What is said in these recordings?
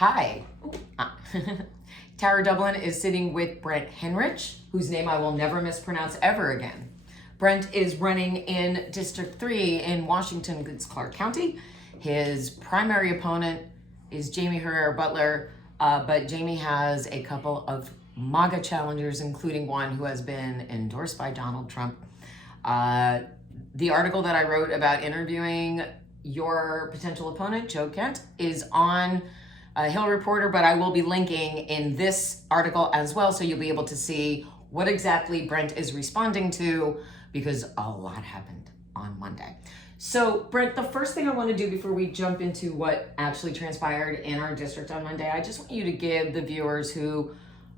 Hi. Tara Dublin is sitting with Brent Hennrich, whose name I will never mispronounce ever again. Brent is running in District 3 in Washington's Clark County. His primary opponent is Jamie Herrera Butler, but Jamie has a couple of MAGA challengers, including one who has been endorsed by Donald Trump. The article that I wrote about interviewing your potential opponent, Joe Kent, is on Hill Reporter, but I will be linking in this article as well, so you'll be able to see what exactly Brent is responding to, because a lot happened on Monday. So, Brent, the first thing I want to do before we jump into what actually transpired in our district on Monday, I just want you to give the viewers who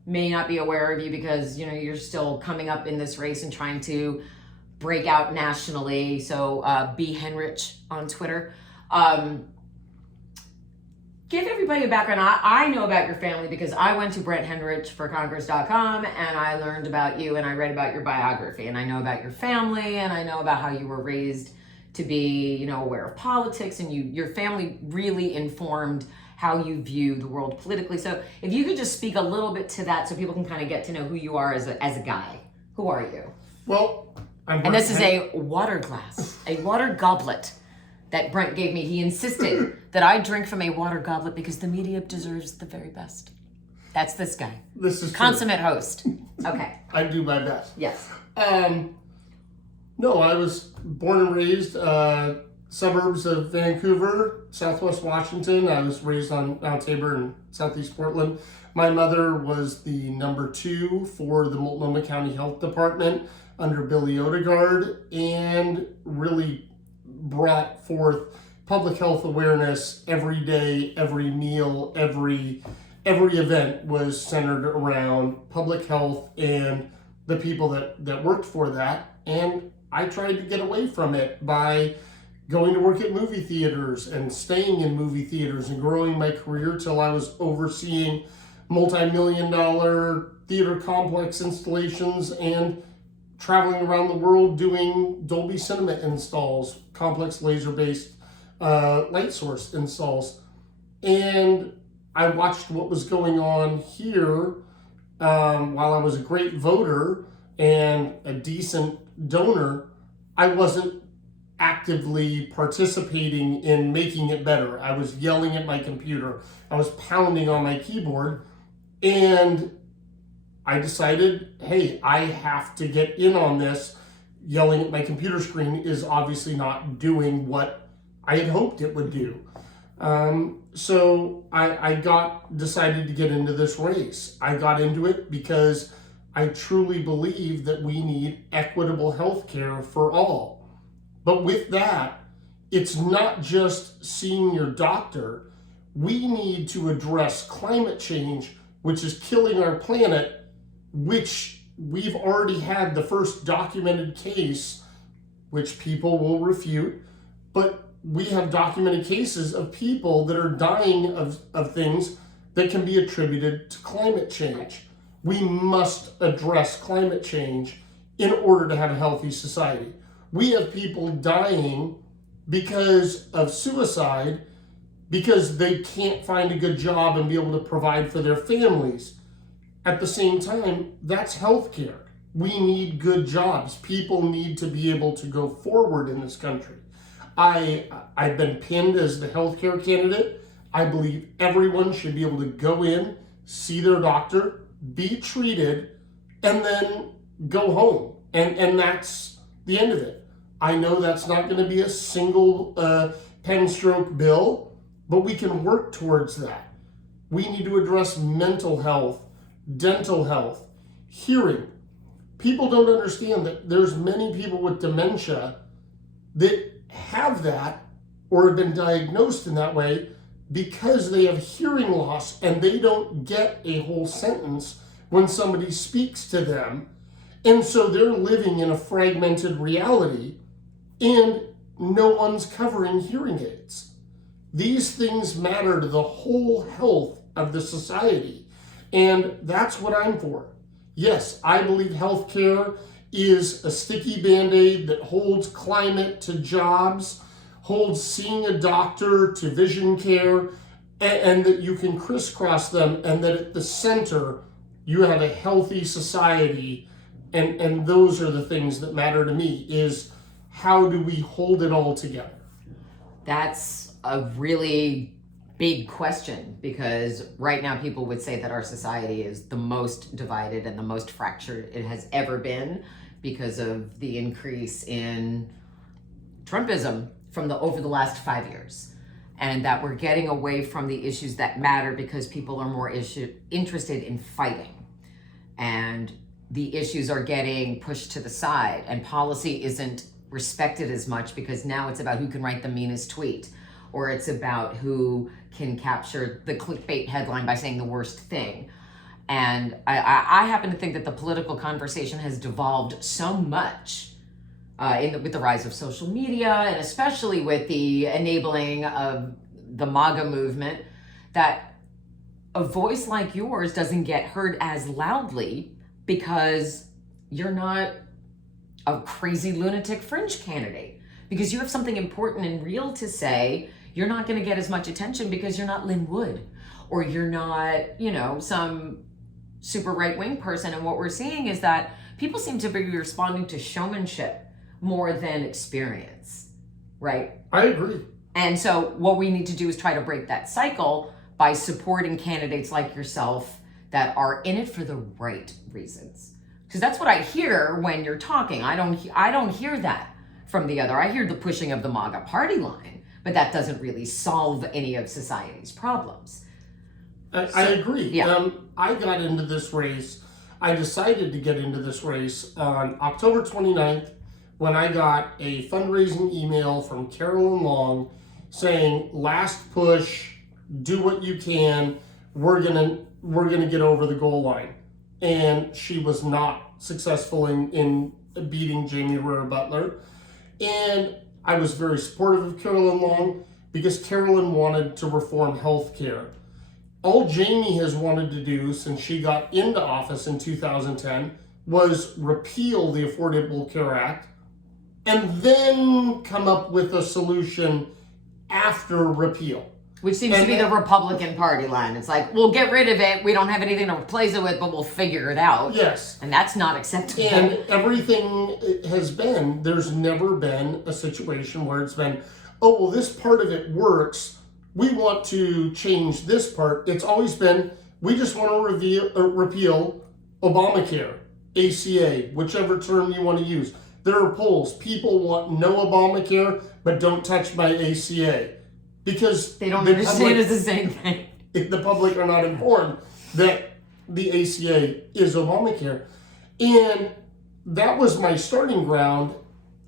may not be aware of you, because you're still coming up in this race and trying to break out nationally. So B Hennrich on Twitter. Give everybody a background. I know about your family because I went to BrentHennrich4Congress.com and I learned about you and I read about your biography, and I know about your family and I know about how you were raised to be, aware of politics, and your family really informed how you view the world politically. So if you could just speak a little bit to that so people can kind of get to know who you are as a guy. Who are you? Well, and this is a water glass, a water goblet that Brent gave me. He insisted that I drink from a water goblet because the media deserves the very best. That's this guy. This is consummate host. Okay. I do my best. Yes. No, I was born and raised suburbs of Vancouver, Southwest Washington. I was raised on Mount Tabor in Southeast Portland. My mother was the number 2 for the Multnomah County Health Department under Billy Odegaard, and really brought forth public health awareness every day, every meal, every event was centered around public health and the people that worked for that. And I tried to get away from it by going to work at movie theaters and staying in movie theaters and growing my career till I was overseeing multi-million-dollar theater complex installations and traveling around the world doing Dolby Cinema installs, complex laser-based light source installs. And I watched what was going on here while I was a great voter and a decent donor. I wasn't actively participating in making it better. I was yelling at my computer. I was pounding on my keyboard, and I decided, hey, I have to get in on this. Yelling at my computer screen is obviously not doing what I had hoped it would do. So I decided to get into this race. I got into it because I truly believe that we need equitable health care for all. But with that, it's not just seeing your doctor. We need to address climate change, which is killing our planet, which we've already had the first documented case, which people will refute, but we have documented cases of people that are dying of things that can be attributed to climate change. We must address climate change in order to have a healthy society. We have people dying because of suicide because they can't find a good job and be able to provide for their families. At the same time, that's healthcare. We need good jobs. People need to be able to go forward in this country. I've been pinned as the healthcare candidate. I believe everyone should be able to go in, see their doctor, be treated, and then go home. And that's the end of it. I know that's not going to be a single pen stroke bill, but we can work towards that. We need to address mental health, dental health, hearing. People don't understand that there's many people with dementia that have that or have been diagnosed in that way because they have hearing loss and they don't get a whole sentence when somebody speaks to them. And so they're living in a fragmented reality and no one's covering hearing aids. These things matter to the whole health of the society. And that's what I'm for. Yes, I believe healthcare is a sticky Band-Aid that holds climate to jobs, holds seeing a doctor to vision care, and that you can crisscross them, and that at the center you have a healthy society. And those are the things that matter to me, is how do we hold it all together? That's a really big question, because right now people would say that our society is the most divided and the most fractured it has ever been because of the increase in Trumpism over the last 5 years, and that we're getting away from the issues that matter because people are more interested in fighting, and the issues are getting pushed to the side, and policy isn't respected as much because now it's about who can write the meanest tweet, or it's about who can capture the clickbait headline by saying the worst thing. And I happen to think that the political conversation has devolved so much with the rise of social media, and especially with the enabling of the MAGA movement, that a voice like yours doesn't get heard as loudly because you're not a crazy lunatic fringe candidate. Because you have something important and real to say, you're not going to get as much attention because you're not Lynn Wood, or you're not, some super right-wing person. And what we're seeing is that people seem to be responding to showmanship more than experience, right? I agree. And so what we need to do is try to break that cycle by supporting candidates like yourself that are in it for the right reasons. Because that's what I hear when you're talking. I don't hear that from the other. I hear the pushing of the MAGA party line, but that doesn't really solve any of society's problems. I agree. Yeah. I got into this race. I decided to get into this race on October 29th when I got a fundraising email from Carolyn Long saying, last push, do what you can. We're gonna get over the goal line. And she was not successful in beating Jamie Herrera Butler. And I was very supportive of Carolyn Long because Carolyn wanted to reform healthcare. All Jamie has wanted to do since she got into office in 2010 was repeal the Affordable Care Act and then come up with a solution after repeal. Which seems to be the Republican Party line. It's like, we'll get rid of it. We don't have anything to replace it with, but we'll figure it out. Yes. And that's not acceptable. And everything has been, there's never been a situation where it's been, oh, well, this part of it works. We want to change this part. It's always been, we just want to repeal Obamacare, ACA, whichever term you want to use. There are polls. People want no Obamacare, but don't touch my ACA. Because they don't understand it's the same thing. The public are not informed that the ACA is Obamacare. And that was my starting ground.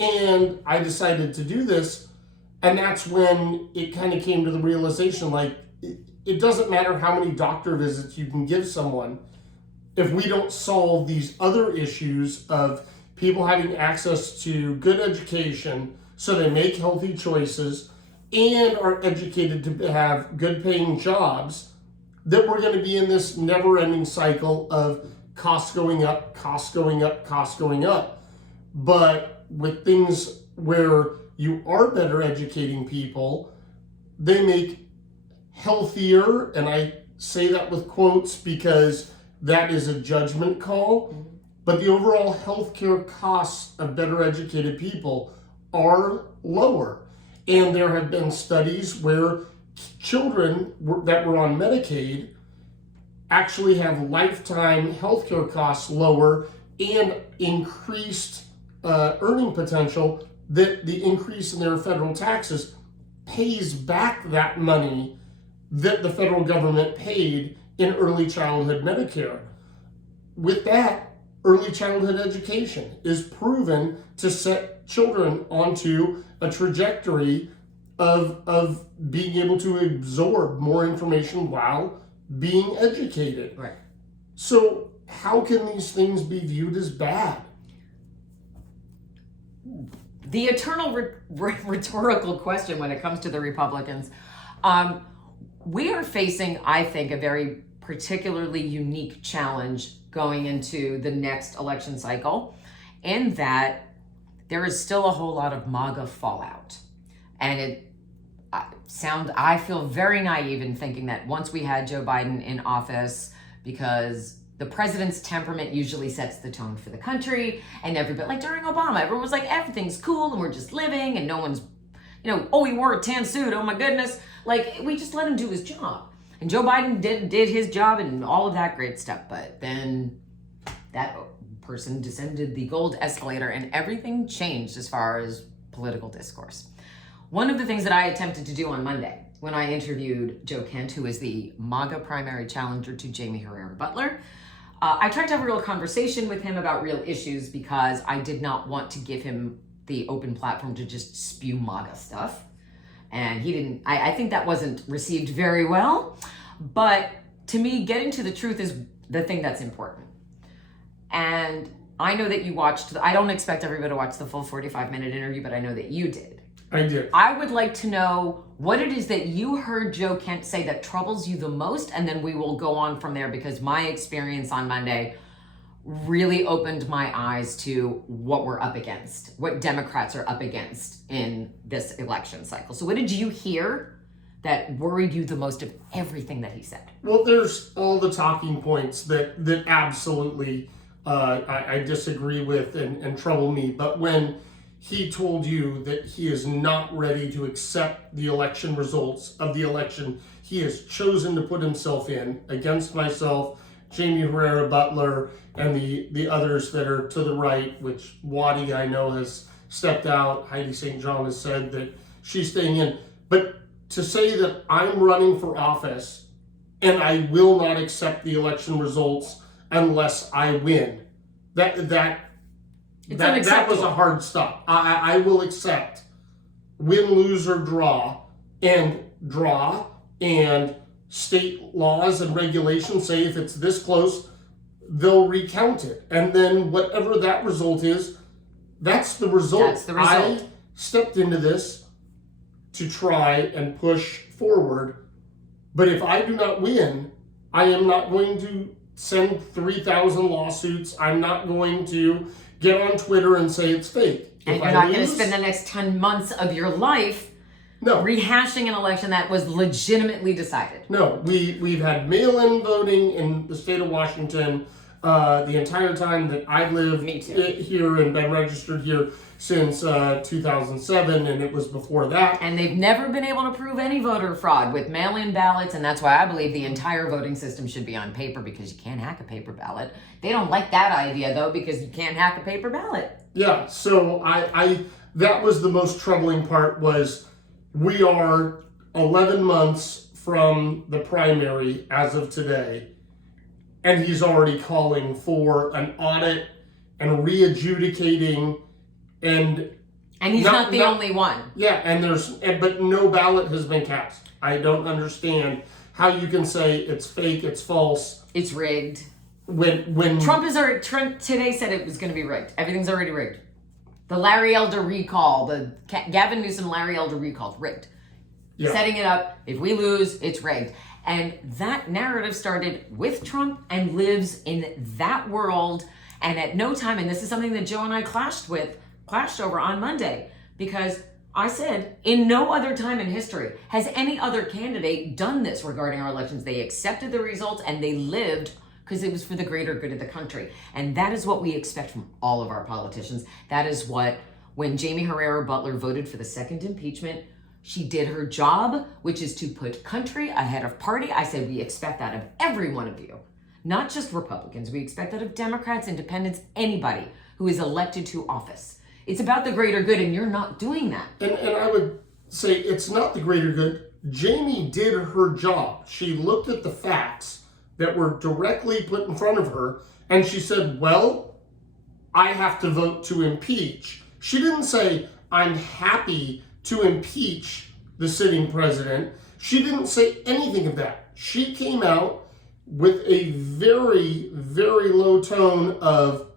And I decided to do this. And that's when it kind of came to the realization, like, it doesn't matter how many doctor visits you can give someone if we don't solve these other issues of people having access to good education so they make healthy choices and are educated to have good paying jobs, that we're going to be in this never ending cycle of costs going up, costs going up, costs going up. But with things where you are better educating people, they make healthier, and I say that with quotes because that is a judgment call, but the overall healthcare costs of better educated people are lower. And there have been studies where children that were on Medicaid actually have lifetime healthcare costs lower and increased earning potential, that the increase in their federal taxes pays back that money that the federal government paid in early childhood Medicare. With that, early childhood education is proven to set children onto a trajectory of being able to absorb more information while being educated. Right. So how can these things be viewed as bad? The eternal rhetorical question when it comes to the Republicans. We are facing, I think, a very particularly unique challenge going into the next election cycle, in that there is still a whole lot of MAGA fallout. And I feel very naive in thinking that once we had Joe Biden in office, because the president's temperament usually sets the tone for the country, and everybody, like during Obama, everyone was like, everything's cool and we're just living and no one's, oh, he wore a tan suit, oh my goodness. Like, we just let him do his job. And Joe Biden did his job and all of that great stuff. But then that person descended the gold escalator and everything changed as far as political discourse. One of the things that I attempted to do on Monday when I interviewed Joe Kent, who is the MAGA primary challenger to Jamie Herrera Butler, I tried to have a real conversation with him about real issues because I did not want to give him the open platform to just spew MAGA stuff. And he didn't, I think that wasn't received very well. But to me, getting to the truth is the thing that's important. And I know that you watched, I don't expect everybody to watch the full 45-minute interview, but I know that you did. I did. I would like to know what it is that you heard Joe Kent say that troubles you the most, and then we will go on from there, because my experience on Monday really opened my eyes to what we're up against, what Democrats are up against in this election cycle. So what did you hear that worried you the most of everything that he said? Well, there's all the talking points that absolutely I disagree with and trouble me. But when he told you that he is not ready to accept the election results of the election he has chosen to put himself in against myself, Jamie Herrera Butler, and the others that are to the right, which Waddy, I know, has stepped out. Heidi St. John has said that she's staying in. But to say that I'm running for office and I will not accept the election results unless I win, that was a hard stop. I will accept win, lose, or draw, and state laws and regulations say if it's this close, they'll recount it. And then whatever that result is, that's the result. That's the result. I stepped into this to try and push forward. But if I do not win, I am not going to send 3,000 lawsuits. I'm not going to get on Twitter and say it's fake. And you're not going to spend the next 10 months of your life rehashing an election that was legitimately decided. No, we've had mail-in voting in the state of Washington the entire time that I've lived here and been registered here since 2007, and it was before that. And they've never been able to prove any voter fraud with mail-in ballots, and that's why I believe the entire voting system should be on paper, because you can't hack a paper ballot. They don't like that idea, though, because you can't hack a paper ballot. Yeah, so I that was the most troubling part. Was we are 11 months from the primary as of today, and he's already calling for an audit and re-adjudicating, and he's not the only one. Yeah, but no ballot has been cast. I don't understand how you can say it's fake, it's false, it's rigged. When Trump today said it was going to be rigged. Everything's already rigged. The Larry Elder recall, the Gavin Newsom Larry Elder recall, rigged. Yeah. Setting it up. If we lose, it's rigged. And that narrative started with Trump and lives in that world. And at no time, and this is something that Joe and I clashed over on Monday, because I said, in no other time in history has any other candidate done this regarding our elections. They accepted the results and they lived because it was for the greater good of the country. And that is what we expect from all of our politicians. That is what, when Jamie Herrera Butler voted for the second impeachment, she did her job, which is to put country ahead of party. I said, we expect that of every one of you, not just Republicans. We expect that of Democrats, independents, anybody who is elected to office. It's about the greater good, and you're not doing that. And I would say it's not the greater good. Jamie did her job. She looked at the facts that were directly put in front of her, and she said, well, I have to vote to impeach. She didn't say, I'm happy to impeach the sitting president. She didn't say anything of that. She came out with a very, very low tone of,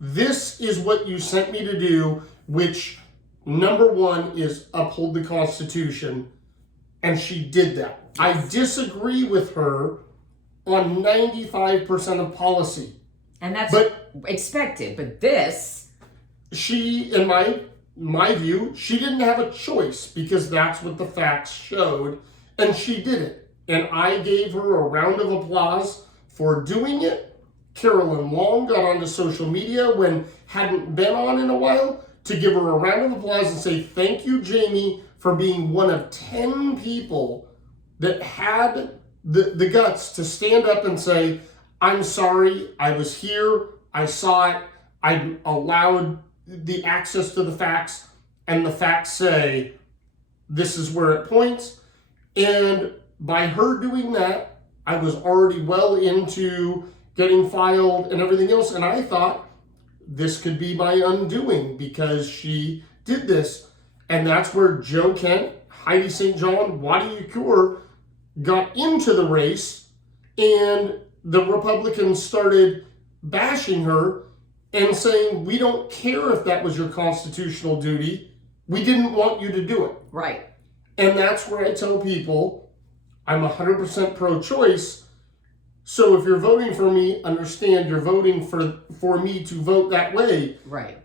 this is what you sent me to do, which, number one, is uphold the Constitution, and she did that. I disagree with her on 95% of policy. And that's expected, but this... She, in my my view, she didn't have a choice because that's what the facts showed, and she did it. And I gave her a round of applause for doing it. Carolyn Long got onto social media when hadn't been on in a while to give her a round of applause and say, thank you, Jamie, for being one of 10 people that had the guts to stand up and say, I'm sorry, I was here, I saw it, I allowed the access to the facts, and the facts say this is where it points. And by her doing that, I was already well into getting filed and everything else, and I thought this could be my undoing because she did this. And that's where Joe Kent, Heidi St. John, Wadi Yakur got into the race, and the Republicans started bashing her and saying, we don't care if that was your constitutional duty. We didn't want you to do it. Right. And that's where I tell people, I'm 100% pro-choice. So if you're voting for me, understand you're voting for me to vote that way. Right.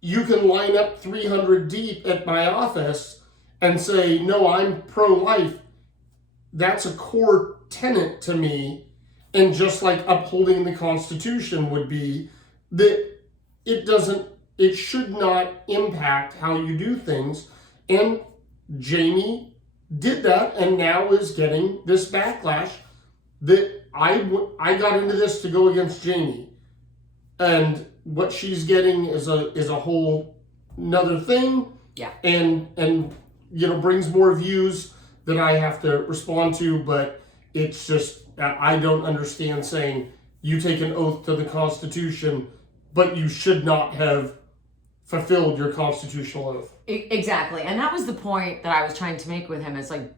You can line up 300 deep at my office and say, no, I'm pro-life. That's a core tenet to me. And just like upholding the Constitution would be, that it should not impact how you do things. And Jamie did that and now is getting this backlash that I got into this to go against Jamie. And what she's getting is a whole another thing. Yeah. And brings more views that I have to respond to, but it's just I don't understand saying you take an oath to the Constitution, but you should not have fulfilled your constitutional oath. Exactly. And that was the point that I was trying to make with him. It's like,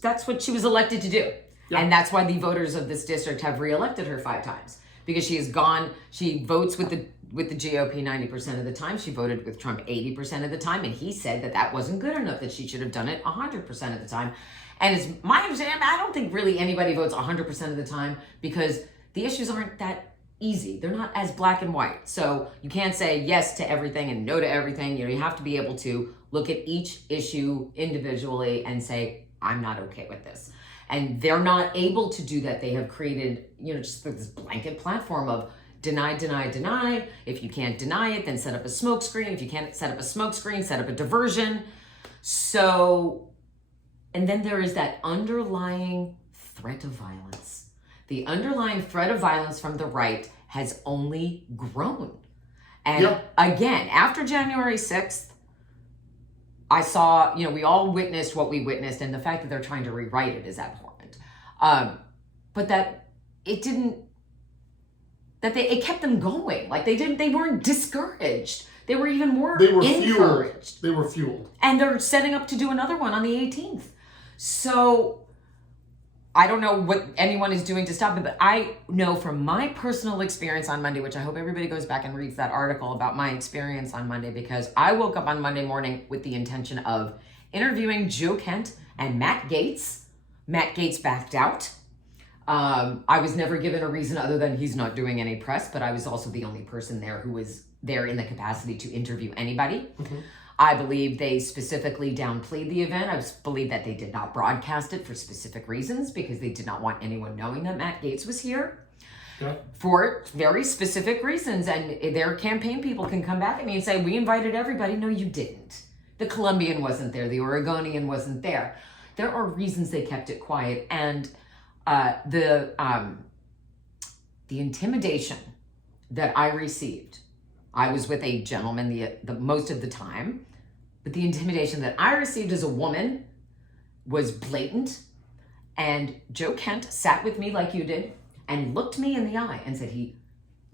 that's what she was elected to do. Yep. And that's why the voters of this district have reelected her 5 times. Because she votes with the GOP 90% of the time. She voted with Trump 80% of the time. And he said that wasn't good enough, that she should have done it 100% of the time. And it's my understanding, I don't think really anybody votes 100% of the time because the issues aren't that easy. They're not as black and white. So you can't say yes to everything and no to everything. You have to be able to look at each issue individually and say, I'm not okay with this. And they're not able to do that. They have created, just this blanket platform of deny, deny, deny. If you can't deny it, then set up a smoke screen. If you can't set up a smoke screen, set up a diversion. So, and then there is that underlying threat of violence. The underlying threat of violence from the right has only grown. And again, after January 6th, I saw, we all witnessed what we witnessed, and the fact that they're trying to rewrite it is abhorrent. But that it didn't, it kept them going. Like they weren't discouraged. They were even more encouraged. They were fueled. And they're setting up to do another one on the 18th. So I don't know what anyone is doing to stop it, but I know from my personal experience on Monday, which I hope everybody goes back and reads that article about my experience on Monday, because I woke up on Monday morning with the intention of interviewing Joe Kent and Matt Gaetz. Matt Gaetz backed out. I was never given a reason other than he's not doing any press, but I was also the only person there who was there in the capacity to interview anybody. Mm-hmm. I believe they specifically downplayed the event. I believe that they did not broadcast it for specific reasons because they did not want anyone knowing that Matt Gaetz was here for very specific reasons. And their campaign people can come back at me and say, we invited everybody. No, you didn't. The Colombian wasn't there. The Oregonian wasn't there. There are reasons they kept it quiet. And the intimidation that I received, I was with a gentleman the most of the time, but the intimidation that I received as a woman was blatant. And Joe Kent sat with me like you did and looked me in the eye and said he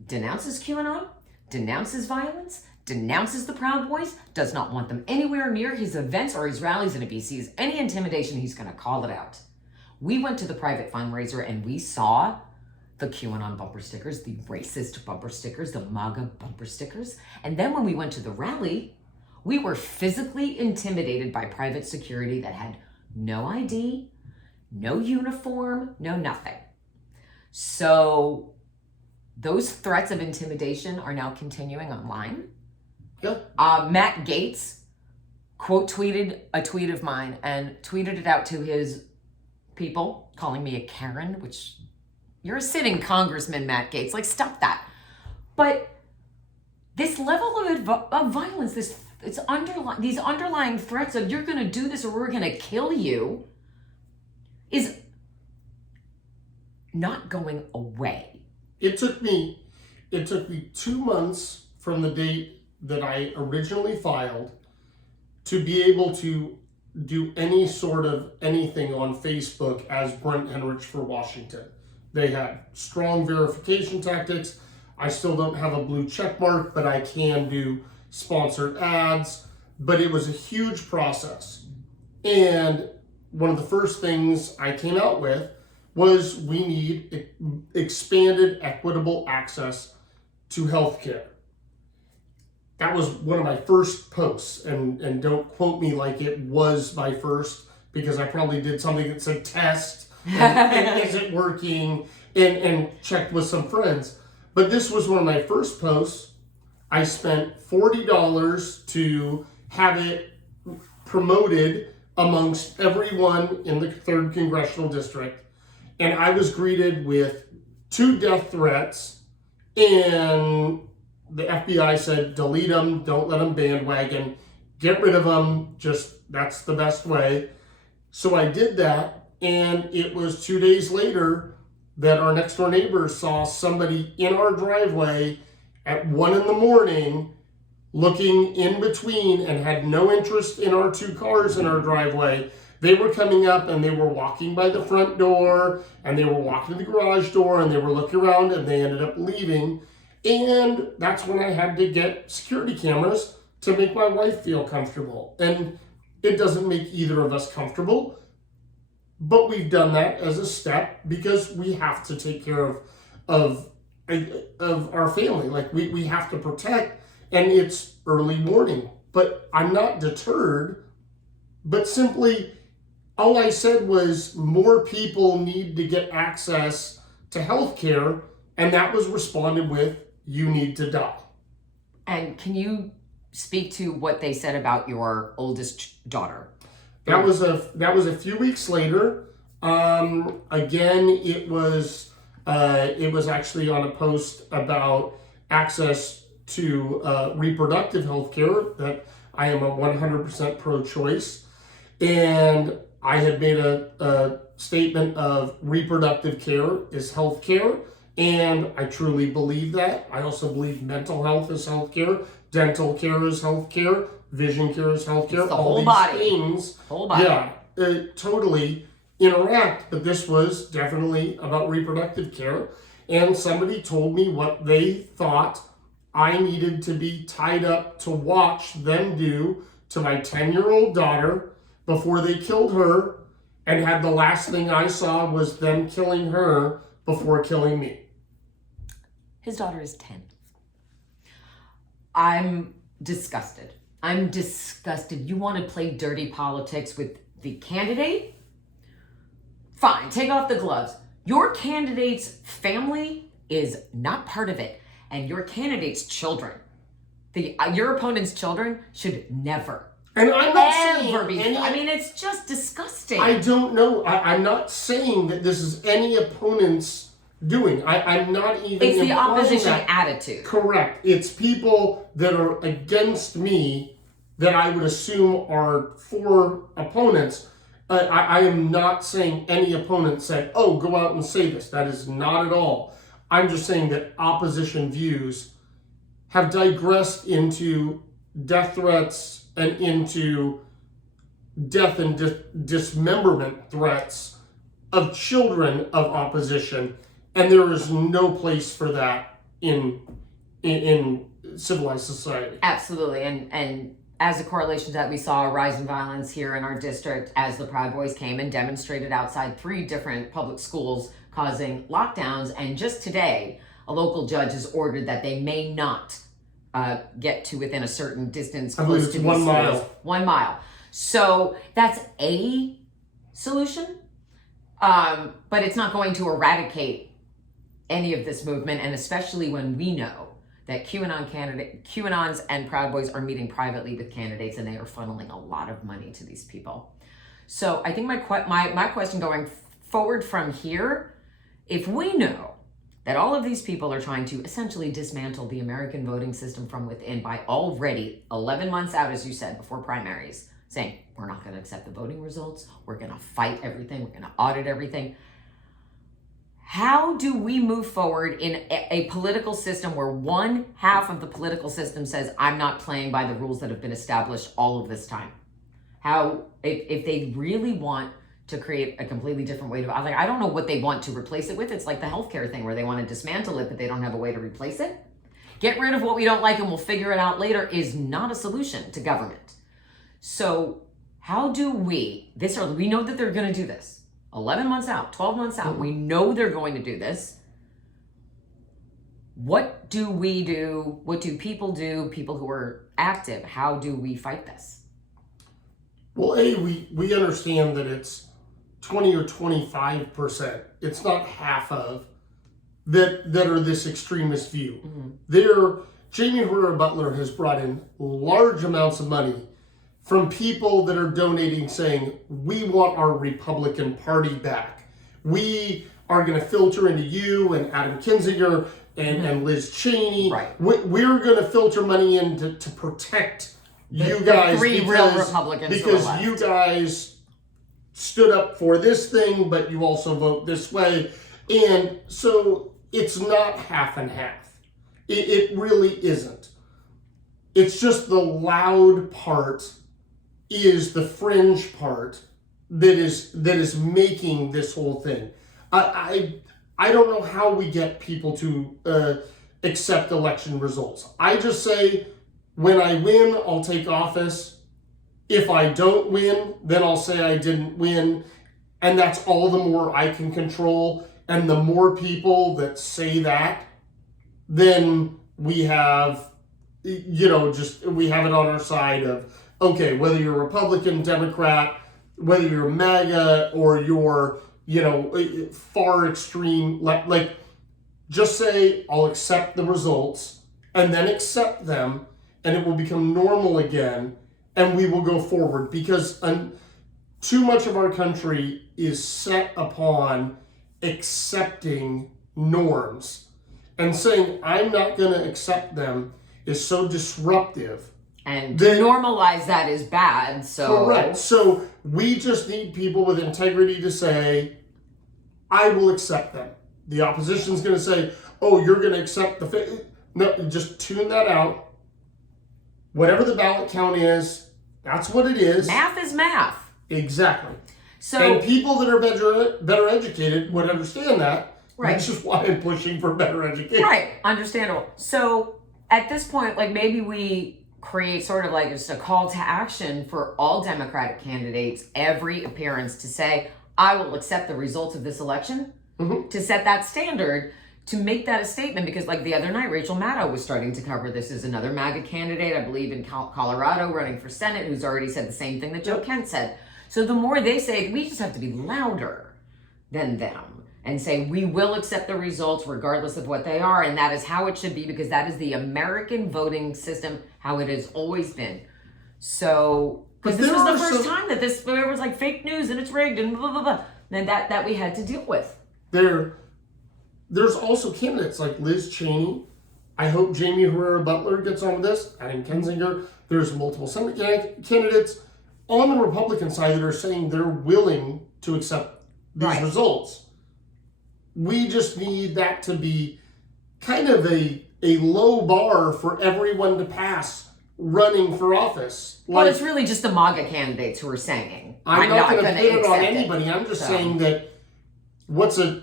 denounces QAnon, denounces violence, denounces the Proud Boys, does not want them anywhere near his events or his rallies, and if he sees any intimidation, he's going to call it out. We went to the private fundraiser and we saw the QAnon bumper stickers, the racist bumper stickers, the MAGA bumper stickers. And then when we went to the rally, we were physically intimidated by private security that had no ID, no uniform, no nothing. So those threats of intimidation are now continuing online. Yeah. Matt Gaetz quote tweeted a tweet of mine and tweeted it out to his people, calling me a Karen, which you're a sitting congressman, Matt Gaetz. Like, stop that. But this level of violence, these underlying threats of you're going to do this or we're going to kill you, is not going away. It took me 2 months from the date that I originally filed to be able to do any sort of anything on Facebook as Brent Hennrich for Washington. They had strong verification tactics. I still don't have a blue check mark, but I can do sponsored ads. But it was a huge process. And one of the first things I came out with was we need expanded equitable access to healthcare. That was one of my first posts, and don't quote me like it was my first, because I probably did something that said test, and is it working, and checked with some friends. But this was one of my first posts. I spent $40 to have it promoted amongst everyone in the 3rd Congressional District, and I was greeted with 2 death threats, and the FBI said, delete them, don't let them bandwagon, get rid of them, that's the best way. So I did that, and it was 2 days later that our next door neighbors saw somebody in our driveway at 1 a.m. looking in between and had no interest in our 2 cars in our driveway. They were coming up and they were walking by the front door and they were walking to the garage door and they were looking around and they ended up leaving. And that's when I had to get security cameras to make my wife feel comfortable. And it doesn't make either of us comfortable, but we've done that as a step because we have to take care of our family. Like we have to protect, and it's early warning. But I'm not deterred, but simply all I said was more people need to get access to healthcare, and that was responded with, you need to die. And can you speak to what they said about your oldest daughter? That was a few weeks later. Again, it was actually on a post about access to reproductive health care, that I am a 100% pro-choice. And I had made a statement of reproductive care is health care. And I truly believe that. I also believe mental health is health care, dental care is health care, vision care is health care. It's the all whole these body. things, Whole body. yeah, totally interact. But this was definitely about reproductive care. And somebody told me what they thought I needed to be tied up to watch them do to my 10-year-old daughter before they killed her, and had the last thing I saw was them killing her before killing me. His daughter is 10. I'm disgusted. You want to play dirty politics with the candidate? Fine, take off the gloves. Your candidate's family is not part of it, and your candidate's children, your opponent's children, should never, and I'm not ever be. saying I mean, it's just disgusting. I don't know. I'm not saying that this is any opponent's doing. I'm not even. It's the opposition that. attitude. Correct. It's people that are against me that I would assume are for opponents. I am not saying any opponent said, oh, go out and say this. That is not at all. I'm just saying that opposition views have digressed into death threats and into death and dismemberment threats of children of opposition. And there is no place for that in civilized society. Absolutely. And as a correlation to that, we saw a rise in violence here in our district as the Proud Boys came and demonstrated outside 3 different public schools, causing lockdowns. And just today, a local judge has ordered that they may not get to within a certain distance. I believe it's 1 mile. 1 mile. So that's a solution, but it's not going to eradicate any of this movement, and especially when we know that QAnons and Proud Boys are meeting privately with candidates, and they are funneling a lot of money to these people. So I think my question going forward from here, if we know that all of these people are trying to essentially dismantle the American voting system from within by already 11 months out, as you said, before primaries, saying, we're not going to accept the voting results, we're going to fight everything, we're going to audit everything. How do we move forward in a political system where one half of the political system says, I'm not playing by the rules that have been established all of this time? How, if they really want to create a completely different way to, like, I don't know what they want to replace it with. It's like the healthcare thing where they want to dismantle it, but they don't have a way to replace it. Get rid of what we don't like and we'll figure it out later is not a solution to government. So how do we know that they're going to do this 11 months out, 12 months out. We know they're going to do this. What do we do? What do? People who are active, how do we fight this? Well, we understand that it's 20 or 25%. It's not half of that are this extremist view. Jamie Herrera Butler has brought in large amounts of money from people that are donating, saying, we want our Republican Party back. We are going to filter into you and Adam Kinzinger and Liz Cheney. Right. We're going to filter money in to protect you guys. Three real Republicans. Because you guys stood up for this thing, but you also vote this way. And so it's not half and half. It really isn't. It's just the loud part is the fringe part that is making this whole thing. I don't know how we get people to accept election results. I just say, when I win, I'll take office. If I don't win, then I'll say I didn't win. And that's all the more I can control. And the more people that say that, then we have, we have it on our side of, okay, whether you're Republican, Democrat, whether you're MAGA or you're, far extreme, like just say, I'll accept the results and then accept them, and it will become normal again, and we will go forward, because too much of our country is set upon accepting norms, and saying, I'm not going to accept them is so disruptive. And to normalize that is bad, so... Correct. So we just need people with integrity to say, I will accept them. The opposition's going to say, oh, you're going to accept no, just tune that out. Whatever the ballot count is, that's what it is. Math is math. Exactly. So, and people that are better educated would understand that. Right. That's just why I'm pushing for better education. Right. Understandable. So at this point, like, maybe we create sort of like just a call to action for all Democratic candidates, every appearance, to say, I will accept the results of this election, to set that standard, to make that a statement. Because like the other night, Rachel Maddow was starting to cover this as another MAGA candidate, I believe in Colorado, running for Senate, who's already said the same thing that Joe Kent said. So the more they say, we just have to be louder than them and say, we will accept the results regardless of what they are. And that is how it should be, because that is the American voting system, how it has always been. So, because this was the first time that there was like fake news and it's rigged and blah, blah, blah. And that we had to deal with. There's also candidates like Liz Cheney. I hope Jamie Herrera Butler gets on with this. Adam Kinzinger. There's multiple Senate candidates on the Republican side that are saying they're willing to accept these results. We just need that to be kind of a low bar for everyone to pass running for office. Well, it's really just the MAGA candidates who are saying, I'm not going to put it on anybody. I'm just saying that what's a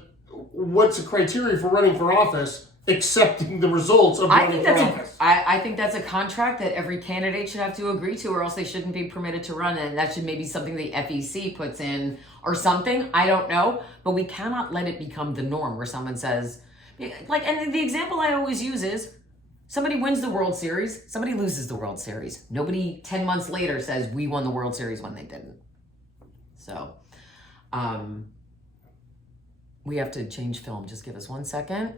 criteria for running for office? Accepting the results of running for office. I think that's a contract that every candidate should have to agree to, or else they shouldn't be permitted to run. And that should maybe something the FEC puts in or something. I don't know. But we cannot let it become the norm where someone says, like, and the example I always use is somebody wins the World Series, somebody loses the World Series. Nobody 10 months later says we won the World Series when they didn't. So, we have to change film. Just give us 1 second.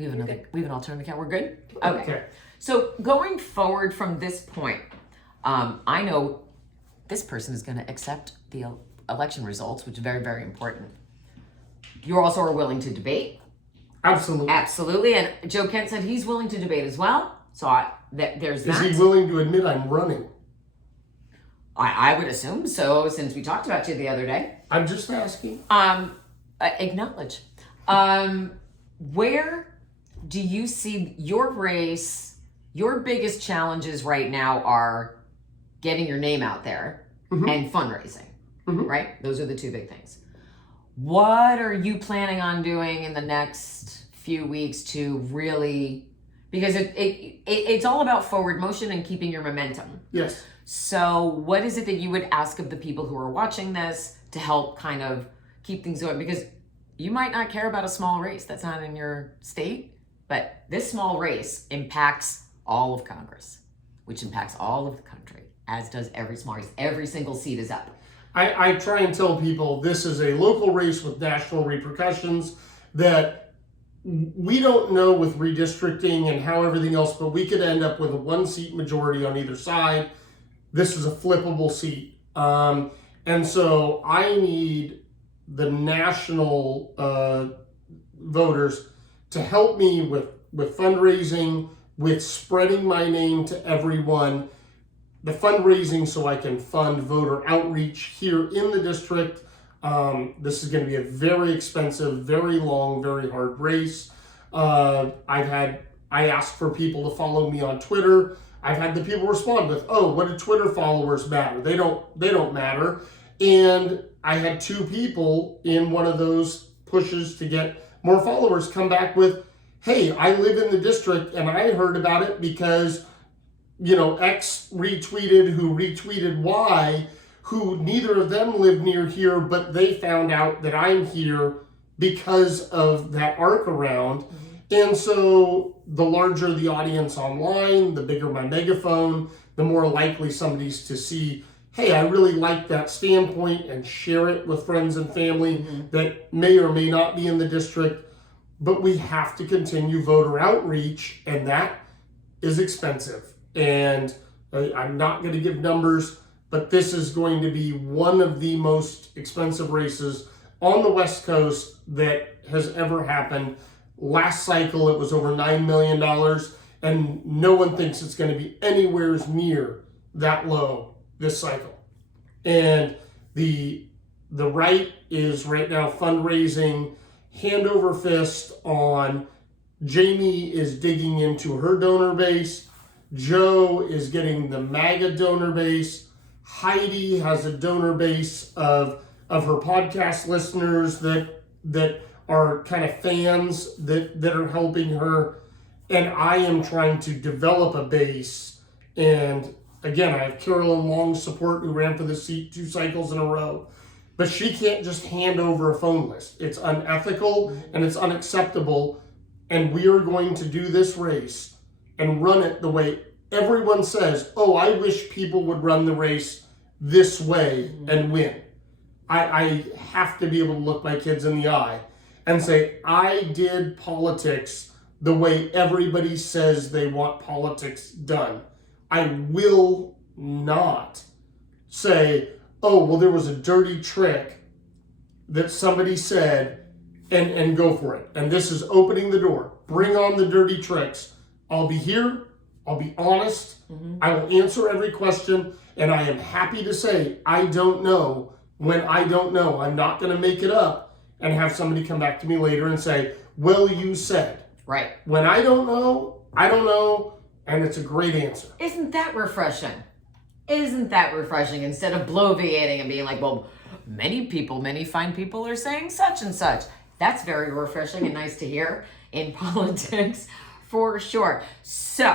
We have an alternate account. We're good? Okay. Okay. So going forward from this point, I know this person is going to accept the election results, which is very, very important. You also are willing to debate. Absolutely. Absolutely. And Joe Kent said he's willing to debate as well. So there's that. Is he willing to admit I'm running? I would assume so, since we talked about you the other day. I'm just asking. Acknowledge. Where do you see your race? Your biggest challenges right now are getting your name out there and fundraising, right? Those are the two big things. What are you planning on doing in the next few weeks to really, because it's all about forward motion and keeping your momentum. Yes. So what is it that you would ask of the people who are watching this to help kind of keep things going? Because you might not care about a small race that's not in your state, but this small race impacts all of Congress, which impacts all of the country, as does every small race. Every single seat is up. I try and tell people this is a local race with national repercussions, that we don't know with redistricting and how everything else, but we could end up with a 1-seat majority on either side. This is a flippable seat. And so I need the national voters to help me with fundraising, with spreading my name to everyone, the fundraising so I can fund voter outreach here in the district. This is going to be a very expensive, very long, very hard race. I asked for people to follow me on Twitter. I've had the people respond with, "Oh, what do Twitter followers matter? They don't matter." And I had 2 people in one of those pushes to get more followers come back with, "Hey, I live in the district and I heard about it because, X retweeted who retweeted Y, who neither of them live near here, but they found out that I'm here because of that arc around." And so the larger the audience online, the bigger my megaphone, the more likely somebody's to see, hey, I really like that standpoint, and share it with friends and family that may or may not be in the district. But we have to continue voter outreach, and that is expensive. And I'm not going to give numbers, but this is going to be one of the most expensive races on the West Coast that has ever happened. Last cycle, it was over $9 million, and no one thinks it's going to be anywhere near that low this cycle. And the right is right now fundraising hand over fist on. Jamie is digging into her donor base. Joe is getting the MAGA donor base. Heidi has a donor base of her podcast listeners that are kind of fans that are helping her. And I am trying to develop a base. And again, I have Carolyn Long's support, who ran for the seat 2 cycles in a row. But she can't just hand over a phone list. It's unethical and it's unacceptable. And we are going to do this race and run it the way everyone says, "Oh, I wish people would run the race this way and win." I have to be able to look my kids in the eye and say, I did politics the way everybody says they want politics done. I will not say, "Oh, well, there was a dirty trick that somebody said," and go for it. And this is opening the door. Bring on the dirty tricks. I'll be here. I'll be honest. I will answer every question. And I am happy to say, I don't know when I don't know. I'm not going to make it up and have somebody come back to me later and say, "Well, you said." Right. When I don't know, I don't know. And it's a great answer. Isn't that refreshing? Isn't that refreshing? Instead of bloviating and being like, "Well, many fine people are saying such and such." That's very refreshing and nice to hear in politics, for sure. So,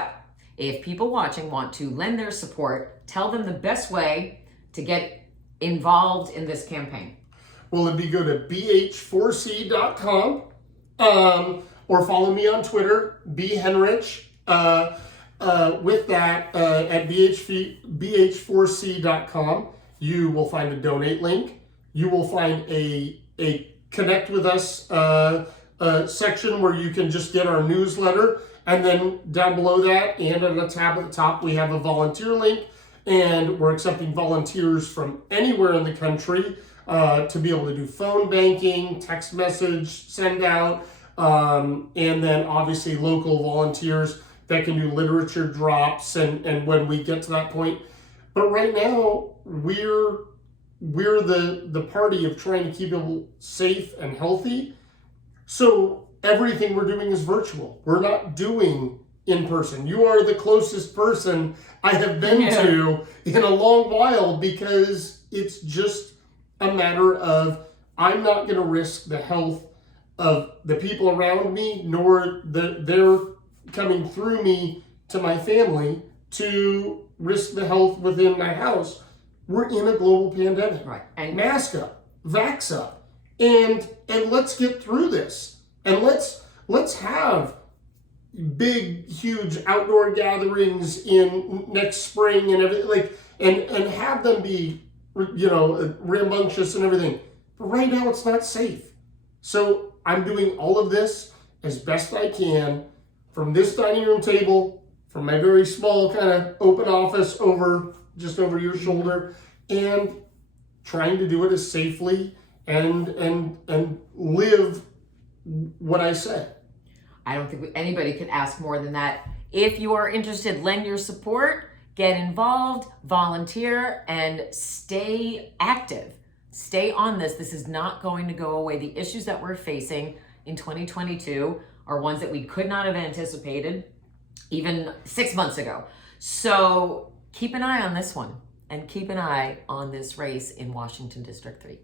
if people watching want to lend their support, tell them the best way to get involved in this campaign. Well, it'd be go to bh4c.com or follow me on Twitter, bhenrich. With that, at bh4c.com, you will find a donate link. You will find a connect with us a section where you can just get our newsletter. And then down below that and on the tab at the top, we have a volunteer link. And we're accepting volunteers from anywhere in the country to be able to do phone banking, text message, send out, and then obviously local volunteers that can do literature drops and when we get to that point. But right now, we're the party of trying to keep people safe and healthy. So everything we're doing is virtual. We're not doing in person. You are the closest person I have been to in a long while, because it's just a matter of I'm not going to risk the health of the people around me, nor they're coming through me to my family to risk the health within my house. We're in a global pandemic. Right. And mask up, vax up, and let's get through this. And let's have big, huge outdoor gatherings in next spring and everything, and have them be, rambunctious and everything. But right now, it's not safe. So I'm doing all of this as best I can from this dining room table, from my very small kind of open office just over your shoulder, and trying to do it as safely and live what I said. I don't think anybody could ask more than that. If you are interested, lend your support, get involved, volunteer, and stay active. Stay on this. This is not going to go away. The issues that we're facing in 2022 are ones that we could not have anticipated even 6 months ago. So keep an eye on this one, and keep an eye on this race in Washington District 3.